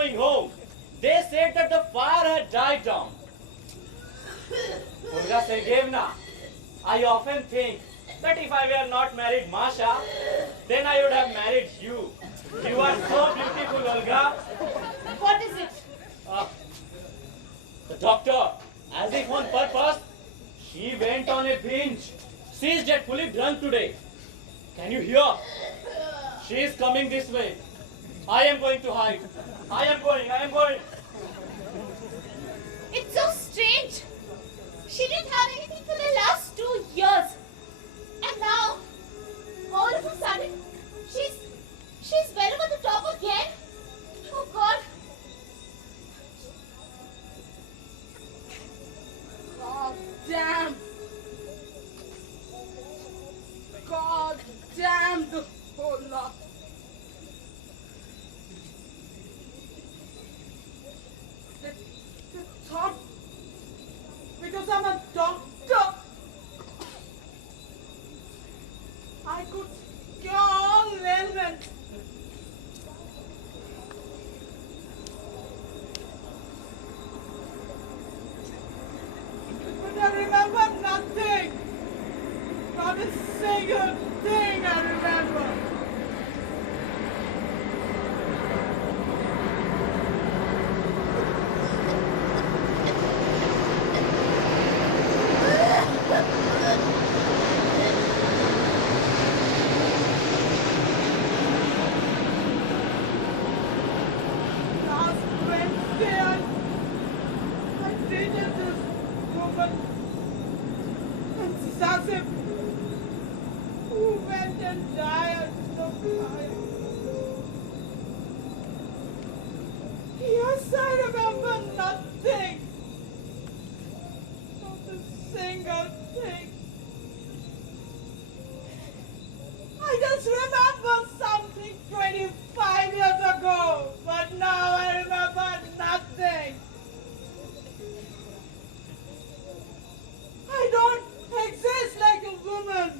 going home. They said that the fire had died down. Olga Sergeyevna, I often think that if I were not married Masha, then I would have married you. You are so beautiful, Olga. What is it? The doctor, as if on purpose, she went on a binge. She is dreadfully drunk today. Can you hear? She is coming this way. I am going to hide. I am going. It's so strange. She didn't have anything for the last 2 years. And now, all of a sudden, she's well over the top again. Oh God. God damn! God damn the whole lot! They thought because I'm a doctor, I could cure all ailments. But I remember nothing. Not a single thing I remember. Last Wednesday, I dated this woman in Sasip who went and died in the fire. Yes, I remember nothing. Not a single thing. I just remember something 25 years ago, but now I remember nothing. I don't exist like a woman.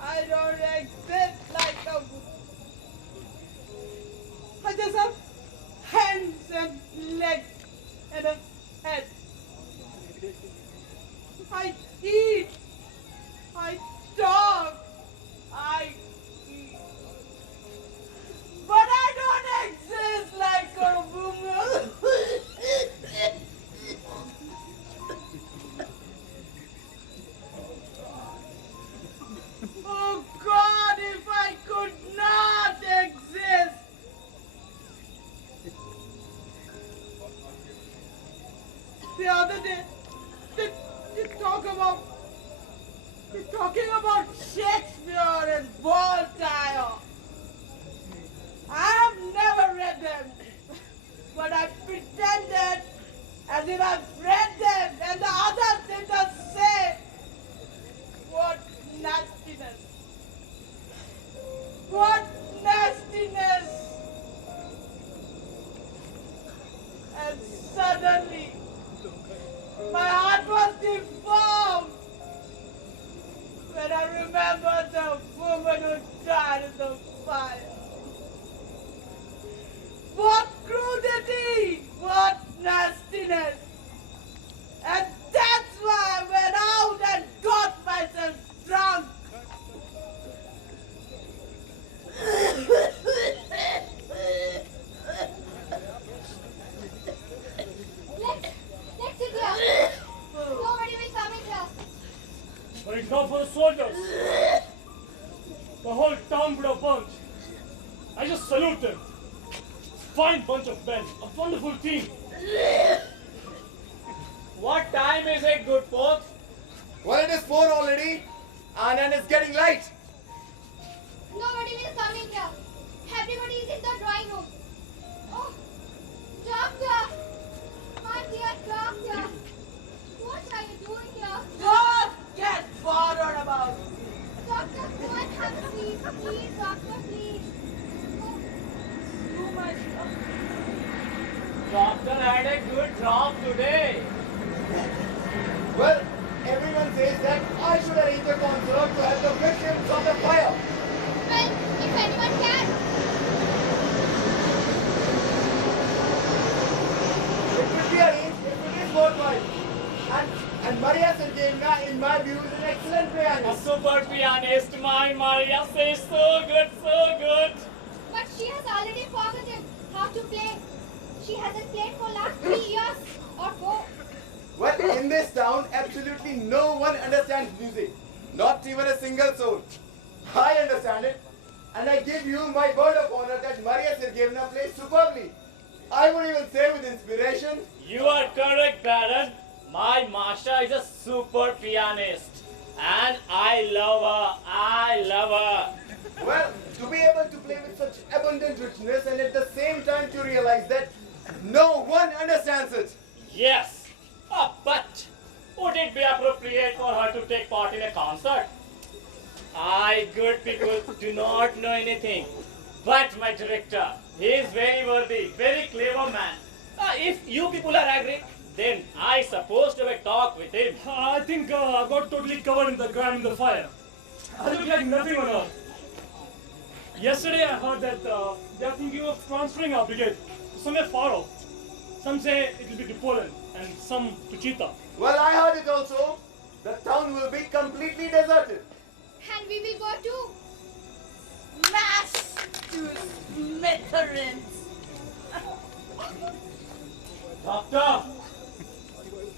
I don't exist like a woman. I just have hands and legs and a head. I eat. I talk. I eat. But I don't exist like a woman. Oh God, if I could not exist. The other day, they're talking about Shakespeare and Voltaire. I have never read them, but I pretended as if I've read them, and the others did the same. What nastiness! What nastiness! And suddenly, my heart was deformed when I remembered the woman who died in the fire. What crudity! What nastiness! And that's why I went out and got myself drunk. Let's sit here. Nobody will come in here. But it's not for the soldiers. The whole town would have burnt. I just salute them. Fine bunch of men. A wonderful team. What time is it, good folks? Well, it is 4 already, and then it's getting late. Nobody will come in here. Everybody is in the drawing room. Oh, doctor! My dear doctor! What are you doing here? Don't get bothered about it. Doctor, go and have a seat. Please, doctor, please. Oh, Too much. Doctor had a good job today. Well, everyone says that I should arrange a concert to help the victims of the fire. well, if anyone can. who's an excellent A pianist. super pianist, my Maria says so good, so good. But she has already forgotten how to play. She hasn't played for last 3 years or 4. Well, in this town, absolutely no one understands music. Not even a single soul. I understand it. And I give you my word of honor that Maria Sergeyevna plays superbly. I would even say with inspiration. You are correct, Baron. My Masha is a super pianist. And I love her. I love her. Well, to be able to play with such abundant richness and at the same time to realize that no one understands it. Yes. But would it be appropriate for her to take part in a concert? I, good people, do not know anything. But my director, he is very worthy, very clever man. If you people are agreed, then I suppose to have a talk with him. I think I got totally covered in the crime in the fire. I look like nothing on earth. Yesterday I heard that they are thinking of transferring our brigade to somewhere far off. Some say it will be to Poland and some to Chita. Well, I heard it also. The town will be completely deserted. And we will go too. Mash to smithereens. Doctor,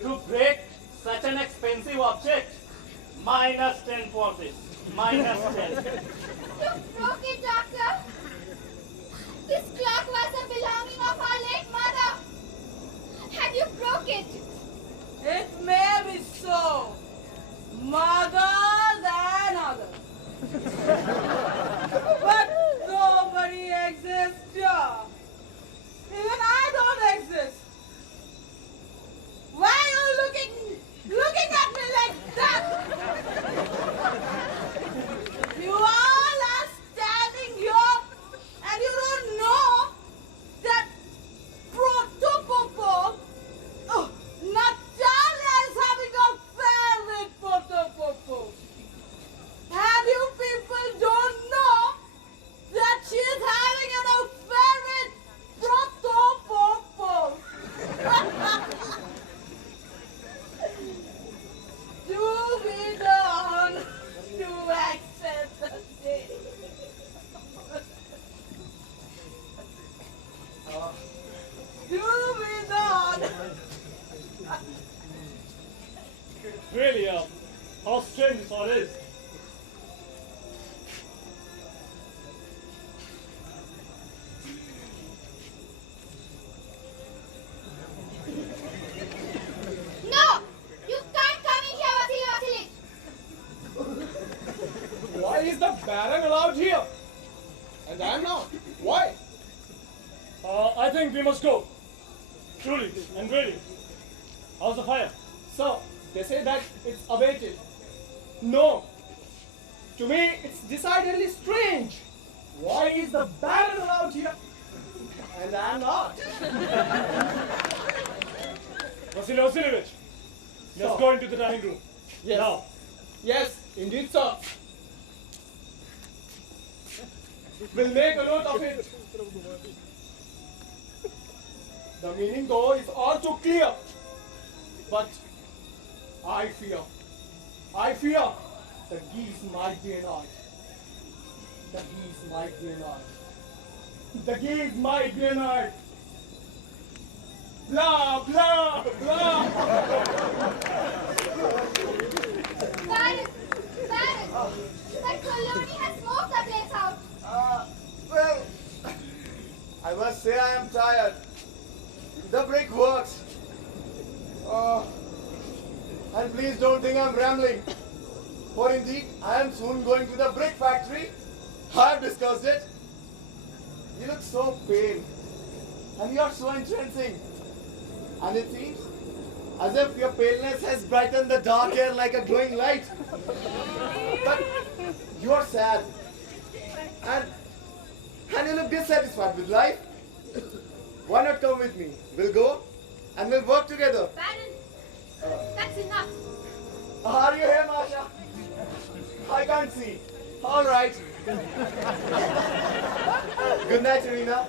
to break such an expensive object, -10 for this. -10. You broke it, doctor. This clock was a belonging of our late mother. And you broke it. It may be so. Mothers and others. But nobody exists here. Even I don't exist. Why are you looking at me like that? You all are standing here and you don't know that Protopopov, Natalia is having a affair with Protopopov. And you people don't know that she is having an affair with Protopopov. Do we learn to accept the day? Do we learn? Really, how strange this all is. No! You can't come in here, Vasily Vasilich. Why is the Baron allowed here? And I'm not. Why? I think we must go. Truly and really. How's the fire? So, they say that it's abated. No. To me, it's decidedly strange. Why is the Baron allowed here? And I'm not. Vasily Vasilyevich, let's So- go into the dining room. Yes. Now. Yes, indeed, sir. We'll make a note of it. The meaning, though, is all too clear. But I fear the geese might be annoyed. The geese might be annoyed. The geese might be annoyed. Blah, blah, blah. Baron! Baron! That colony has smoked the place out. Well, I must say I am tired. The brick works. And please don't think I'm rambling. For indeed, I am soon going to the brick factory. I have discussed it. You look so pale. And you are so entrancing. And it seems as if your paleness has brightened the dark air like a glowing light. But you are sad. And you look dissatisfied with life. Why not come with me? We'll go and we'll work together. Baron! That's enough. Are you here, Masha? I can't see. All right. Good night, Irina.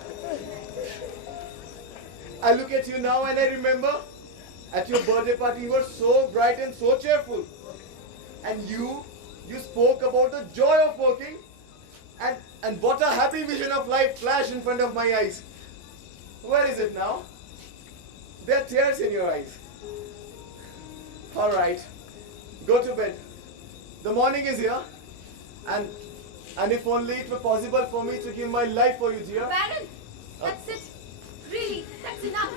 I look at you now and I remember at your birthday party you were so bright and so cheerful. And you spoke about the joy of working, and what a happy vision of life flashed in front of my eyes. Where is it now? There are tears in your eyes. All right, go to bed. The morning is here, and if only it were possible for me to give my life for you, dear. Baron, that's it. Really, that's enough.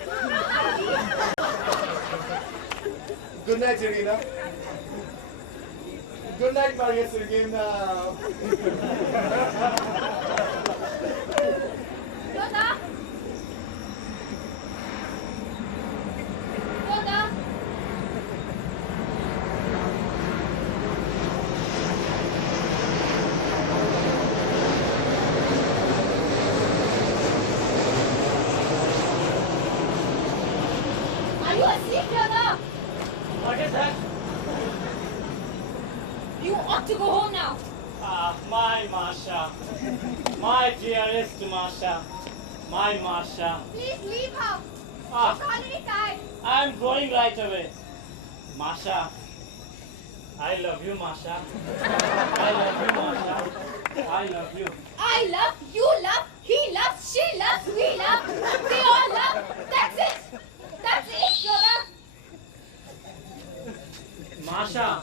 Good night, Irina. Good night, Maria Sergeyevna. Yoda! Yoda! Are you asleep, Yoda? What is that? You ought to go home now. Ah, my Masha. My dearest Masha. My Masha. Please leave her. Ah. She's already tired. I'm going right away. Masha. I love you, Masha. I love you, Masha. I love you. I love, you love, he loves, she loves, we love, they all love. That's it. That's it, Yoda. Masha,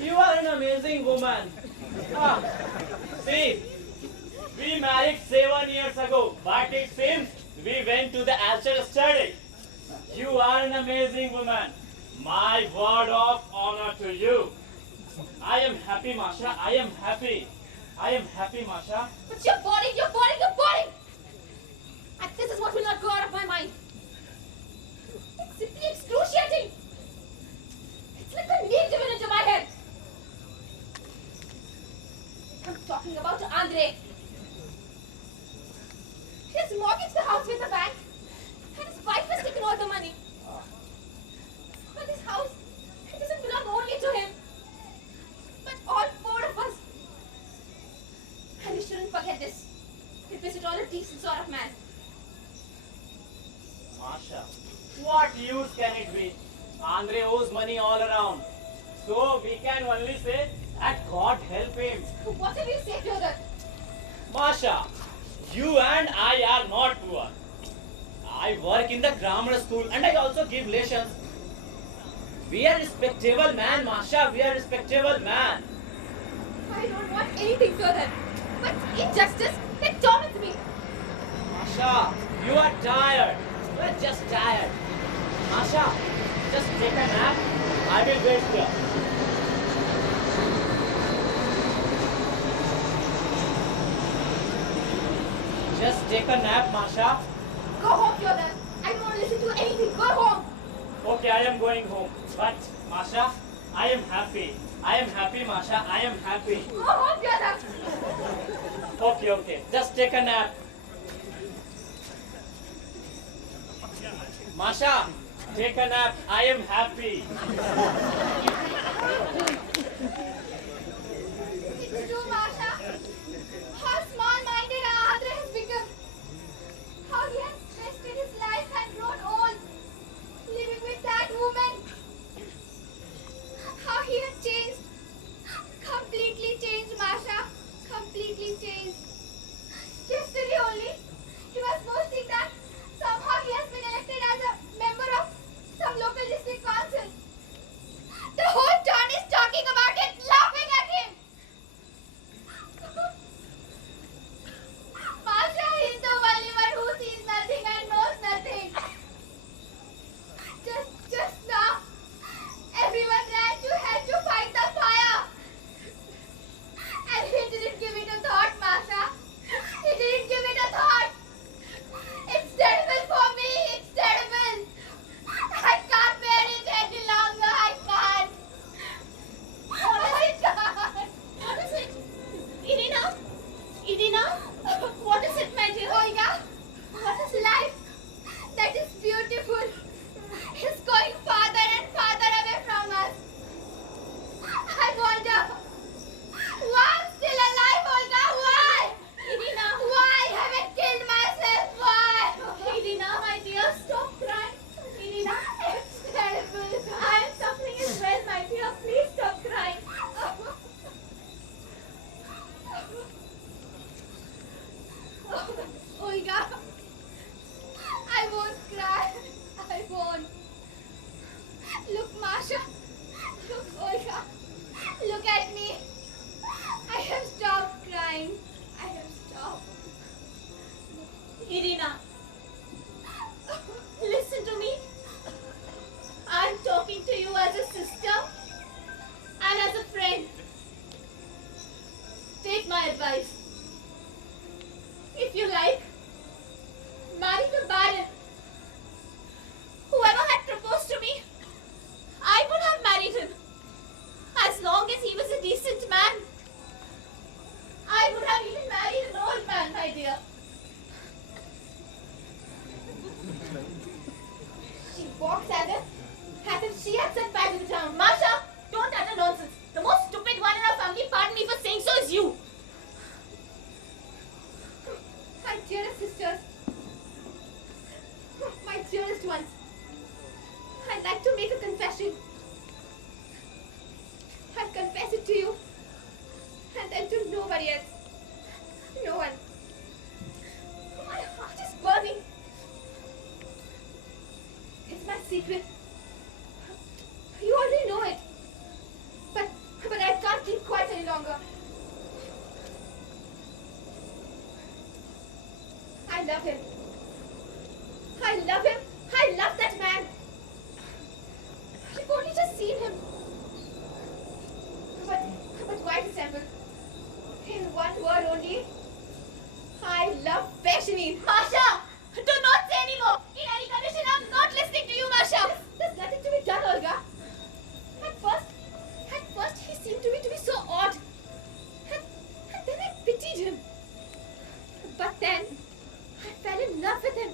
you are an amazing woman. Ah, see, we married 7 years ago, but it seems we went to the Alchemist study. You are an amazing woman. My word of honor to you. I am happy, Masha. I am happy. I am happy, Masha. But you're boring, you're boring, you're boring. And this is what will not go out of my mind. It's simply excruciating. It's like a needle driven into my head. I'm talking about Andre. He has mortgaged the house with the bank, and his wife has taken all the money. But this house, it doesn't belong only to him, but all 4 of us. And you shouldn't forget this. He visit all a decent sort of man. Masha, what use can it be? Andre owes money all around. So we can only say that God help him. What will you say to that? Masha, you and I are not poor. I work in the grammar school and I also give lessons. We are respectable man, Masha. We are respectable man. I don't want anything further. But injustice, that torments me. Masha, you are tired. You are just tired. Masha, just take a nap. I will wait here. Just take a nap, Masha. Go home, Fyodor. I don't want to listen to anything. Go home. Okay, I am going home. But, Masha, I am happy. I am happy, Masha. I am happy. Go home, Fyodor. Okay. Just take a nap. Masha, take a nap. I am happy. It's true, Masha. How small-minded Andre has become. How he has wasted his life and grown old, living with that woman. How he has changed. Completely changed, Masha. Completely changed. Yesterday only, he was boasting that somehow he has been elected as a member of some local district council. The whole town is talking life. If you like, marry the Baron. Whoever had proposed to me, I would have married him. As long as he was a decent man. I would have even married an old man, my dear. She walks as if she had set back in the town. Masha, don't utter nonsense. The most stupid one in our family, pardon me for saying so, is you. My dearest sisters, my dearest ones, I'd like to make a confession. I'll confess it to you, and then to nobody else. No one. My heart is burning. It's my secret. You already know it. But I can't keep quiet any longer. I love him. I love him. I love that man. You've only just seen him. But why dissemble? In one word only, I love Vaishnavi. Masha! Do not say anymore! In any condition, I'm not listening to you, Masha! There's nothing to be done, Olga. At first, he seemed to be so odd. And then I pitied him. But then, I fell in love with him.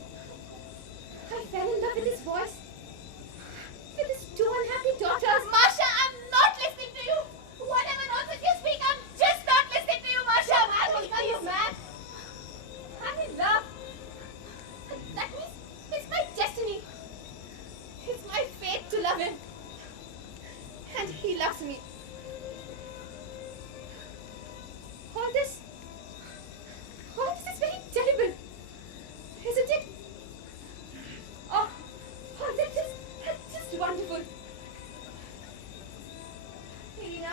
I fell in love with his voice. With his two unhappy daughters. Masha, I'm not listening to you! Whatever nonsense you speak, I'm just not listening to you, Masha! Are you mad? I'm in love. That means it's my destiny. It's my fate to love him. And he loves me. All this is very terrible. Isn't it? Oh, that's just wonderful. Irina,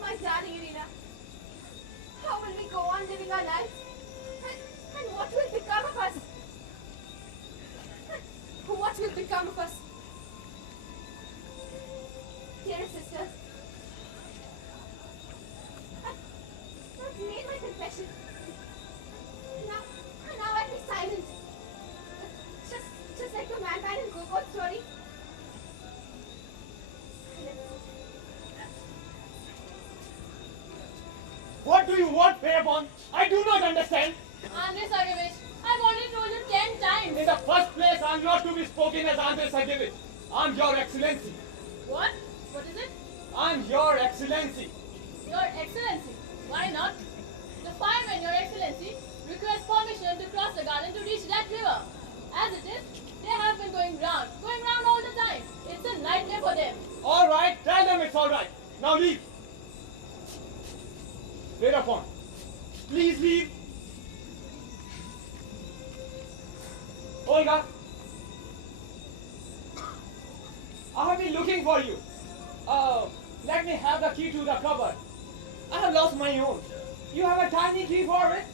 my darling Irina, how will we go on living our lives? And what will become of us? What will become of us? Dearest sisters, I've made my confession. Now I'll be silent. Just like the man in Gogol's story. What do you want, Vagabond? I do not understand. Andrei Sergeyevich, I've already told you 10 times. In the first place, I'm not to be spoken as Andrei Sergeyevich. I'm Your Excellency. What? What is it? I'm Your Excellency. Your Excellency. Why not? The firemen, Your Excellency, request permission to cross the garden to reach that river. As it is, they have been going round all the time. It's a nightmare for them. All right, tell them it's all right. Now leave. Thereupon, please leave. Olga, I have been looking for you. Let me have the key to the cupboard. I have lost my own. You have a tiny key for it?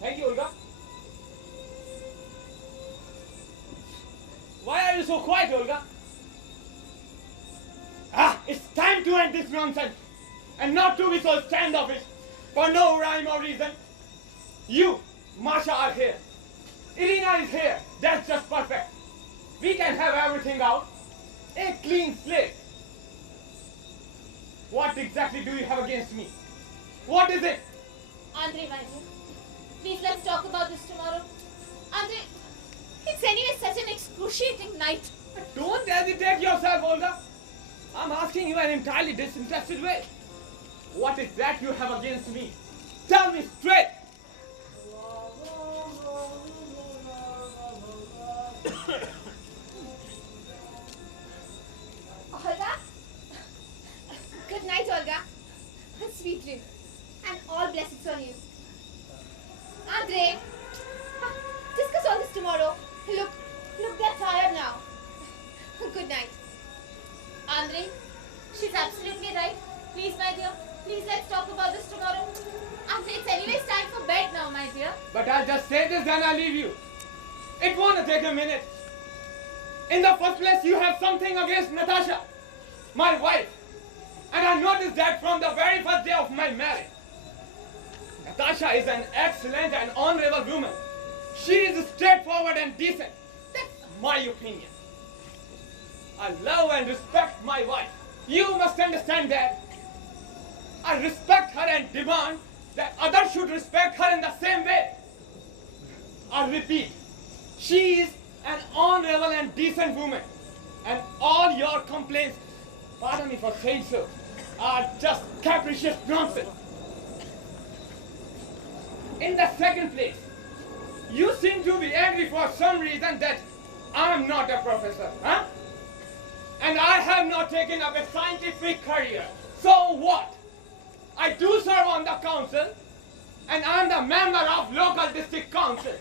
Thank you, Olga. Why are you so quiet, Olga? It's time to end this nonsense and not to be so standoffish for no rhyme or reason. You, Masha, are here. Irina is here. That's just perfect. We can have everything out. A clean slate. What exactly do you have against me? What is it? Andrei, my dear, please let's talk about this tomorrow. Andrei, it's anyway such an excruciating night. Don't hesitate yourself, Olga. I'm asking you in an entirely disinterested way. What is that you have against me? Tell me straight. Olga? Good night, Olga. Sweet dreams. And all blessings on you. Andrei, discuss all this tomorrow. Look, they're tired now. Good night. Andrei, she's absolutely right. Please, my dear, please let's talk about this tomorrow. Andrei, it's anyways time for bed now, my dear. But I'll just say this then I'll leave you. It won't take a minute. In the first place, you have something against Natasha. my wife. And I noticed that from the very first day of my marriage. Natasha is an excellent and honorable woman. She is straightforward and decent. That's my opinion. I love and respect my wife. You must understand that. I respect her and demand that others should respect her in the same way. I repeat, she is an honorable and decent woman. And all your complaints, pardon me for saying so, are just capricious nonsense. In the second place, you seem to be angry for some reason that I'm not a professor, huh? And I have not taken up a scientific career. So what? I do serve on the council, and I'm the member of local district council.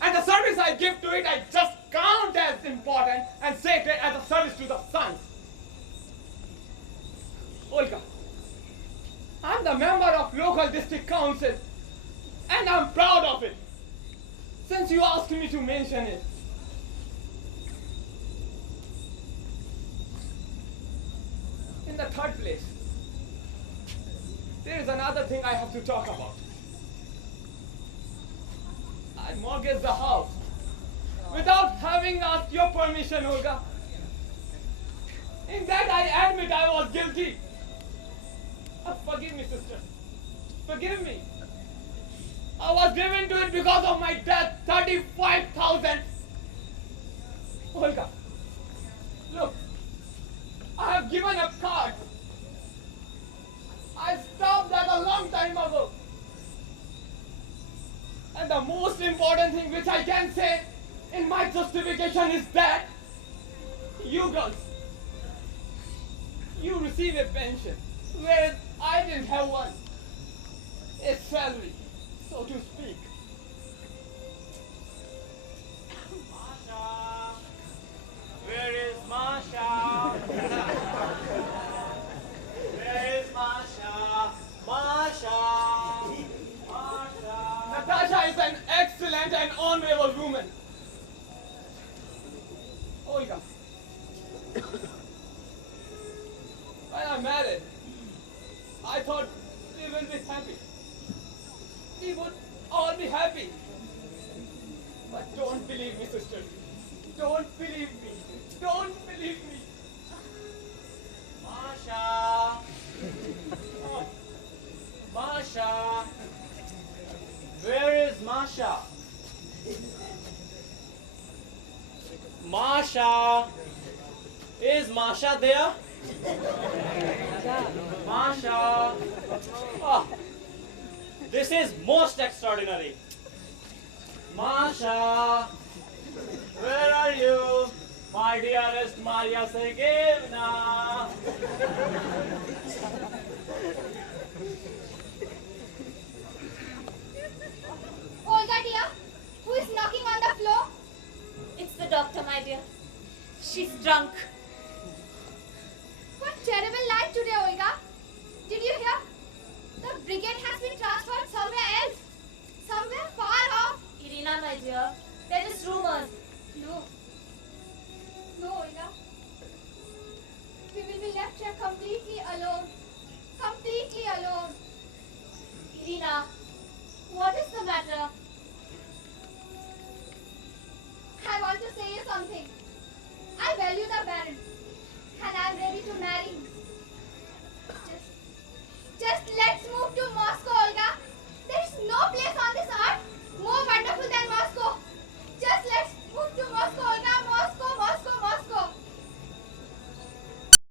And the service I give to it, I just count as important and sacred as a service to the sons. Olga, I'm the member of local district council, and I'm proud of it. Since you asked me to mention it. In the third place, there is another thing I have to talk about. I mortgaged the house without having asked your permission, Olga. In that I admit I was guilty. Forgive me, sister. Forgive me. I was driven to it because of my debt, 35,000. Olga, look, I have given up cards. I stopped that a long time ago. And the most important thing which I can say in my justification is that you girls, you receive a pension, whereas I didn't have one. A salary, so to speak. Masha! Where is Masha? Where is Masha? Masha! Masha! Natasha is an excellent and honorable woman. Olga, when I married, I thought we will be happy. We would all be happy. But don't believe me, sister. Don't believe me. Don't believe me. Masha! Oh. Masha! Where is Masha? Masha! Is Masha there? Masha! Oh, this is most extraordinary. Masha! Where are you? My dearest Maria Sergeyevna! Olga dear, who is knocking on the floor? It's the doctor, my dear. She's drunk. What terrible life today, Olga. Did you hear? The brigade has been transferred somewhere else. Somewhere far off. Irina, my dear, they're just rumors. No. No, Olga. We will be left here completely alone. Completely alone. Irina, what is the matter? I want to say you something. I value